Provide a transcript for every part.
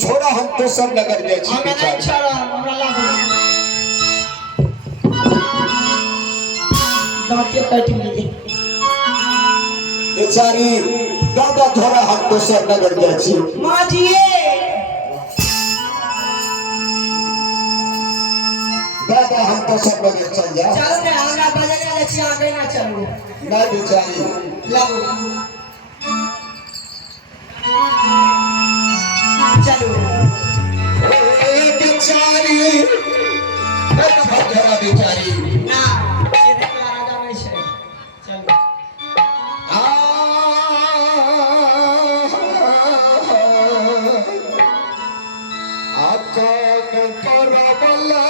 छोड़ा हम तो सब नगर जाए छी हमरा छोड़ा हमरा लागो दांते कट मिले बेचारी दादा थोड़ा हम तो सब नगर जाए छी मां जीए दादा हम तो सब नगर चल जा चलो ना हमरा बजाने वाले छी आगे ना चलो ना बेचारी लागो चलो बेचारी बेचारी ना सीधे क्लारा जावे छे चलो आकन परबला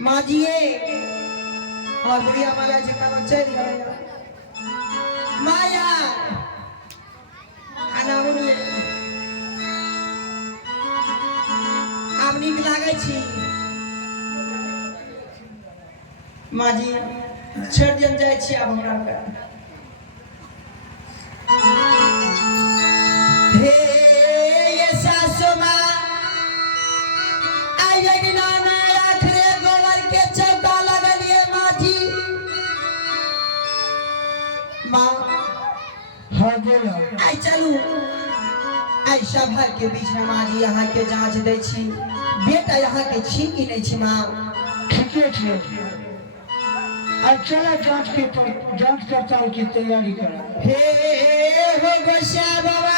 माजिए और बुढ़िया माला झगड़ा बच्चे दिया माया आना बोले आप नीक लागे छी माजी छोड़ दियन जाय छी आब हमरा के हे ये सासु मां आइए ना आखरे गोबर के चौका लगलिए माजी मां हाँ बोलो आई चलू आई सभा के बीच में माजी यहाँ के जांच दै छी बेटा यहाँ के छी कि नहीं छी मां ठीके छे अब चला जांच पड़ताल की तैयारी करा हे हो गोसा बाबा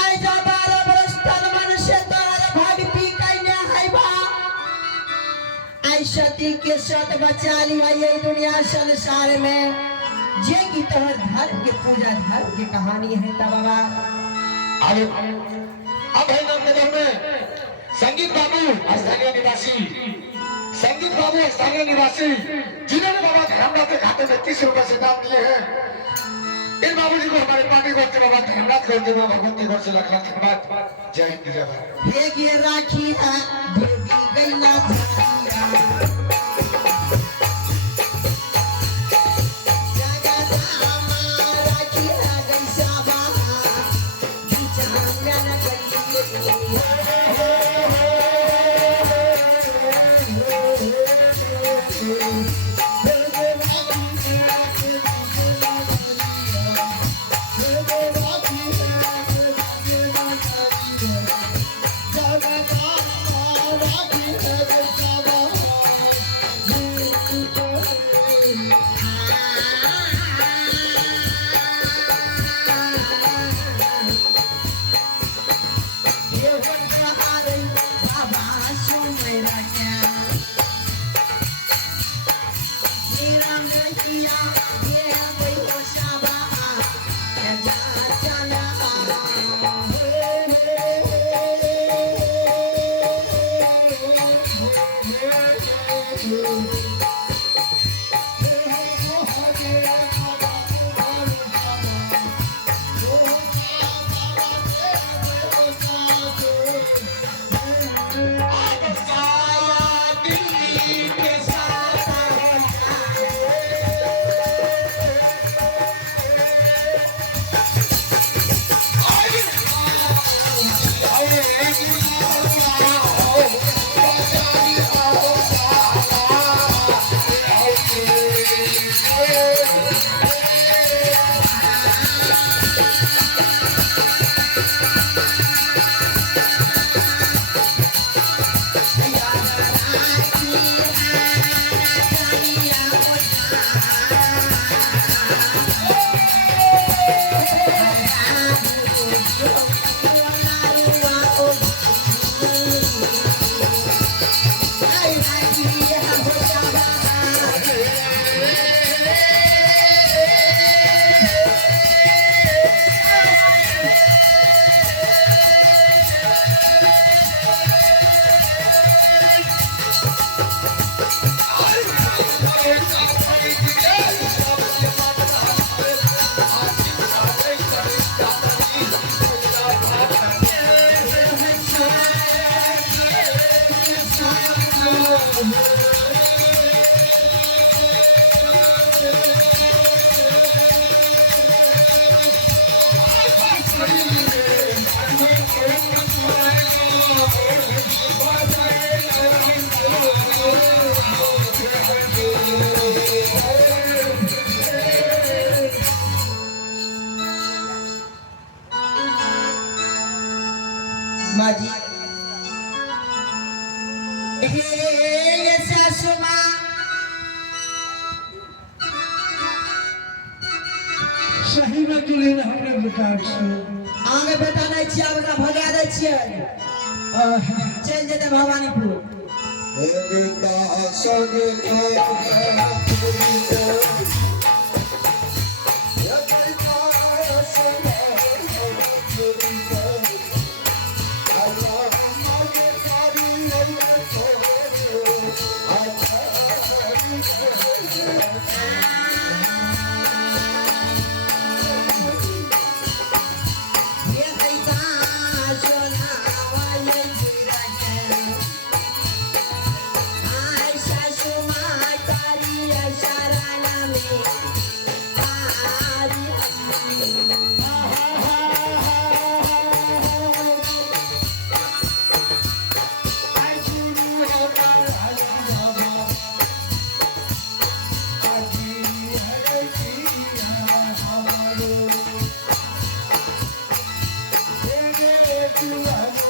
आई जा 12 वर्ष तक मनुष्य तोरा भक्ति कइने हैबा आई सती के सत बचा लिया ये दुनिया संसार में जे की तोहर धर्म के पूजा धर्म की कहानी है ता बाबा अब है नगर में संगीत बाबू स्थानीय निवासी जिन्होंने बाबा धर्मनाथ के खाते में 30 रुपए से दान दिए हैं इन बाबूजी को हमारे पार्टी को बाबा धर्मनाथ कर देना भगवती गौर से लाख लाख धन्यवाद जय हिंद जय भारत हे ये राखी है देवी गैला Thank you. माँ जी हे ये सासू माँ सही में दुल्हन हमने बेकार से आगे बता नहीं छिया बता भगा दे छिया चल जेते भवानीपुर ये कैसा सोना वाले जीरा के आई सासू माँ तारी शरणा में तारी Thank you.